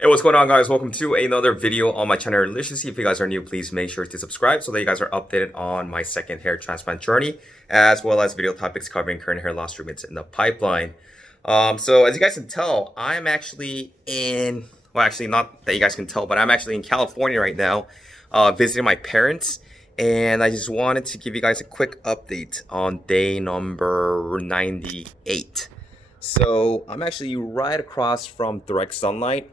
Hey, what's going on, guys? Welcome to another video on my channel, Hairliciously. If you guys are new, please make sure to subscribe so that you guys are updated on my second hair transplant journey, as well as video topics covering current hair loss treatments in the pipeline. So as you guys can tell, I'm actually well, actually not that you guys can tell, but I'm actually in California right now, visiting my parents. And I just wanted to give you guys a quick update on day number 98. So I'm actually right across from direct sunlight,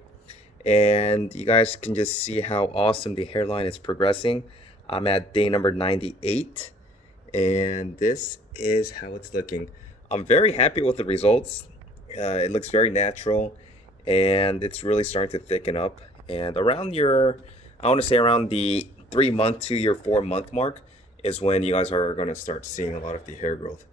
and you guys can just see how awesome the hairline is progressing. I'm at day number 98, and this is how it's looking. I'm very happy with the results. It looks very natural, and it's really starting to thicken up. And around I want to say around the 3 month to your 4 month mark is when you guys are going to start seeing a lot of the hair growth.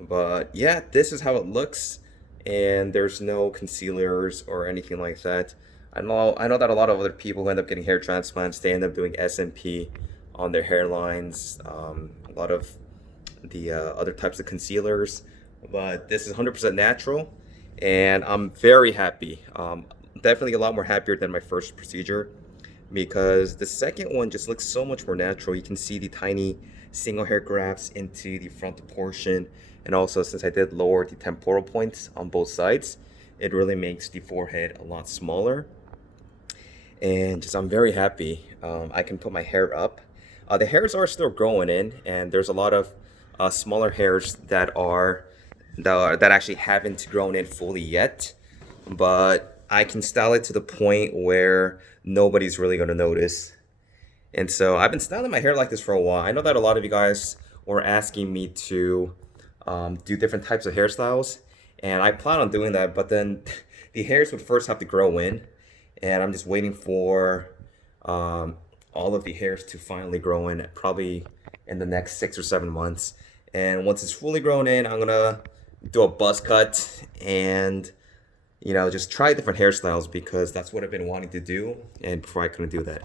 But yeah, this is how it looks, and there's no concealers or anything like that. I know that a lot of other people who end up getting hair transplants, they end up doing SMP on their hairlines, a lot of the other types of concealers, but this is 100% natural, and I'm very happy. Definitely a lot more happier than my first procedure, because the second one just looks so much more natural. You can see the tiny single hair grafts into the frontal portion, and also since I did lower the temporal points on both sides, it really makes the forehead a lot smaller. And just I'm very happy. I can put my hair up. The hairs are still growing in, and there's a lot of smaller hairs that actually haven't grown in fully yet, but I can style it to the point where nobody's really going to notice. And so I've been styling my hair like this for a while. I know that a lot of you guys were asking me to do different types of hairstyles, and I plan on doing that, but then the hairs would first have to grow in, and I'm just waiting for all of the hairs to finally grow in, probably in the next 6 or 7 months. And once it's fully grown in, I'm gonna do a buzz cut and just try different hairstyles, because that's what I've been wanting to do, and before I couldn't do that.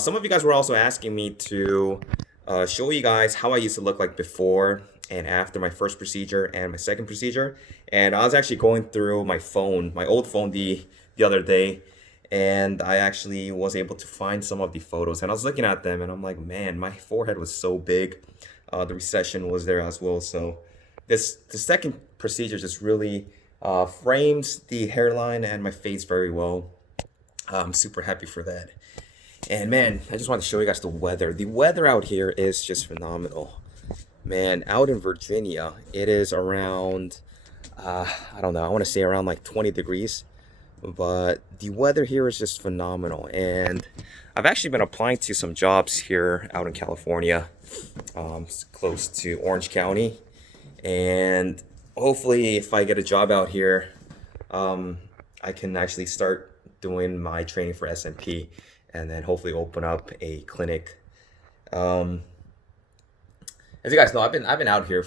Some of you guys were also asking me to show you guys how I used to look like before and after my first procedure and my second procedure. And I was actually going through my old phone the other day, and I actually was able to find some of the photos, and I was looking at them, and I'm like, man, my forehead was so big. The recession was there as well. So the second procedure just really frames the hairline and my face very well. I'm super happy for that. And man, I just want to show you guys the weather. The weather out here is just phenomenal. Man, out in Virginia, it is around, I don't know, I want to say around like 20 degrees. But the weather here is just phenomenal, and I've actually been applying to some jobs here out in California, close to Orange County, and hopefully if I get a job out here, I can actually start doing my training for SMP, and then hopefully open up a clinic. As you guys know, I've been out here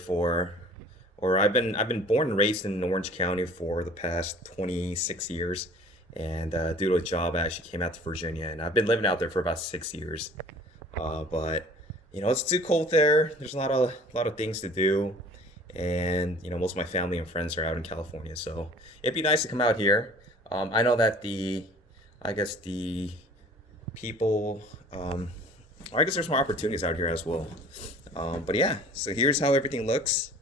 I've been born and raised in Orange County for the past 26 years, and due to a job, I actually came out to Virginia, and I've been living out there for about 6 years. But it's too cold there. There's not a lot of things to do, and most of my family and friends are out in California, so it'd be nice to come out here. I know that the people, I guess there's more opportunities out here as well. But yeah, so here's how everything looks.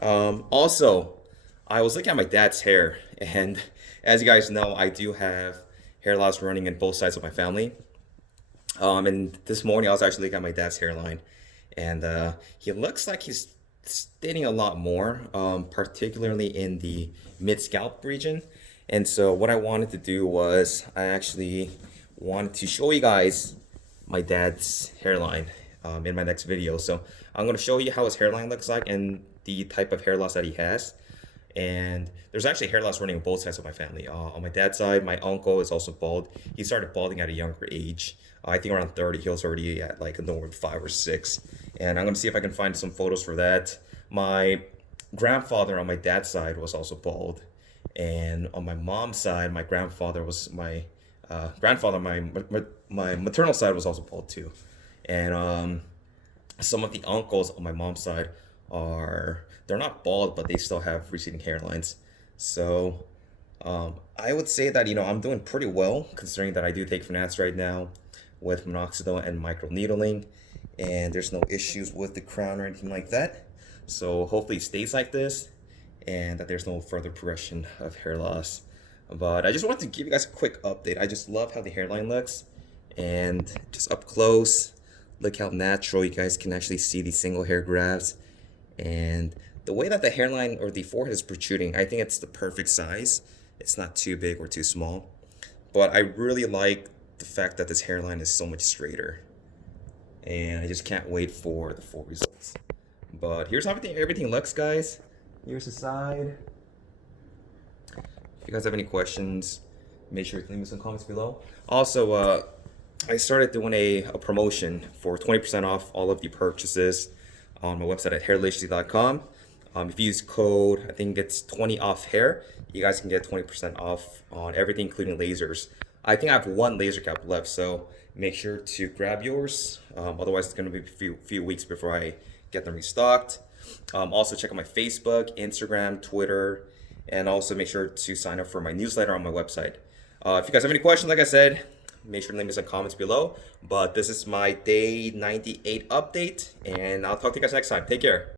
Also, I was looking at my dad's hair, and as you guys know, I do have hair loss running in both sides of my family. And this morning I was actually looking at my dad's hairline, and he looks like he's thinning a lot more, particularly in the mid-scalp region. And so what I wanted to do was I actually wanted to show you guys my dad's hairline in my next video. So I'm going to show you how his hairline looks like and the type of hair loss that he has. And there's actually hair loss running on both sides of my family. On my dad's side, my uncle is also bald. He started balding at a younger age. I think around 30. He was already at like a normal 5 or 6. And I'm going to see if I can find some photos for that. My grandfather on my dad's side was also bald. And on my mom's side, my grandfather was my maternal side was also bald too. And some of the uncles on my mom's side they're not bald, but they still have receding hairlines. So I would say that, I'm doing pretty well considering that I do take finance right now with minoxidil and microneedling, and there's no issues with the crown or anything like that. So hopefully it stays like this and that there's no further progression of hair loss. But I just wanted to give you guys a quick update. I just love how the hairline looks, and just up close, look how natural you guys can actually see these single hair grafts. And the way that the hairline or the forehead is protruding, I think it's the perfect size. It's not too big or too small. But I really like the fact that this hairline is so much straighter. And I just can't wait for the full results. But here's how everything looks, guys. Here's the side. If you guys have any questions, make sure to leave me some comments below. Also, I started doing a promotion for 20% off all of the purchases on my website at hairliciously.com. If you use code, I think it's 20 off hair, you guys can get 20% off on everything, including lasers. I think I have one laser cap left, so make sure to grab yours. Otherwise, it's going to be a few weeks before I get them restocked. Also, check out my Facebook, Instagram, Twitter, and also make sure to sign up for my newsletter on my website. If you guys have any questions, like I said, make sure to leave me some comments below. But this is my day 98 update, and I'll talk to you guys next time. Take care.